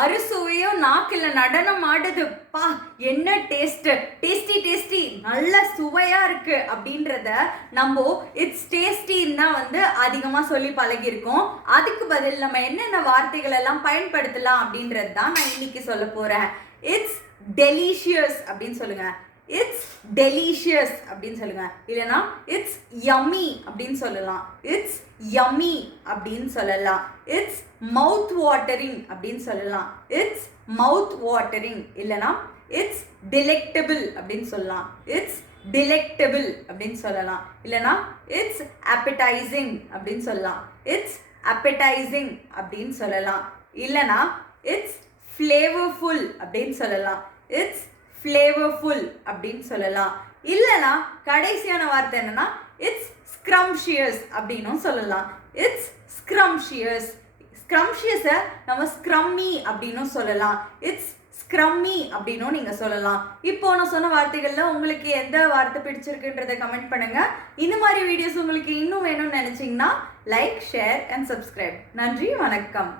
அறுசுவையும் நாக்கில் நடனம் ஆடுது. பா, என்ன டேஸ்ட், டேஸ்டி டேஸ்டி, நல்ல சுவையா இருக்கு அப்படின்றத நம்ம இட்ஸ் டேஸ்டின்னு தான் அதிகமாக சொல்லி பழகியிருக்கோம். அதுக்கு பதில் நம்ம என்னென்ன வார்த்தைகள் எல்லாம் பயன்படுத்தலாம் அப்படின்றது தான் நான் இன்னைக்கு சொல்ல போறேன். இட்ஸ் டெலிஷியஸ் அப்படின்னு சொல்லுங்க, இட்ஸ் டெலிஷியஸ் அப்படின்னு சொல்லுங்க, இல்லைனா இட்ஸ் யம்மி அப்படின்னு சொல்லலாம், இட்ஸ் யம்மி அப்படின்னு சொல்லலாம், இட்ஸ் மவுத் வாட்டரிங் அப்படின்னு சொல்லலாம், இட்ஸ் மவுத் வாட்டரிங், இல்லைனா இட்ஸ் டிலெக்டபிள் அப்படின்னு சொல்லலாம், இட்ஸ் டிலெக்டபிள் அப்படின்னு சொல்லலாம், இல்லைனா இட்ஸ் appetizing அப்படின்னு சொல்லலாம், இட்ஸ் appetizing அப்படின்னு சொல்லலாம், இல்லைனா இட்ஸ் ஃப்ளேவர்ஃபுல் அப்படின்னு சொல்லலாம், இட்ஸ் ஃப்ளேவர்ஃபுல் அப்படின்னு சொல்லலாம், இல்லைனா கடைசியான வார்த்தை என்னன்னா இட்ஸ் ஸ்க்ரம்ஷியஸ் அப்படின்னும் சொல்லலாம், இட்ஸ் ஸ்க்ரம்ஷியஸ். ஸ்க்ரம்ஷியஸை நம்ம ஸ்க்ரம்மி அப்படின்னும் சொல்லலாம், இட்ஸ் ஸ்க்ரம்மி அப்படின்னும் நீங்கள் சொல்லலாம். இப்போ நான் சொன்ன வார்த்தைகளில் உங்களுக்கு எந்த வார்த்தை பிடிச்சிருக்குன்றதை கமெண்ட் பண்ணுங்க. இந்த மாதிரி வீடியோஸ் உங்களுக்கு இன்னும் வேணும்னு நினச்சிங்கன்னா லைக், ஷேர் அண்ட் சப்ஸ்கிரைப். நன்றி, வணக்கம்.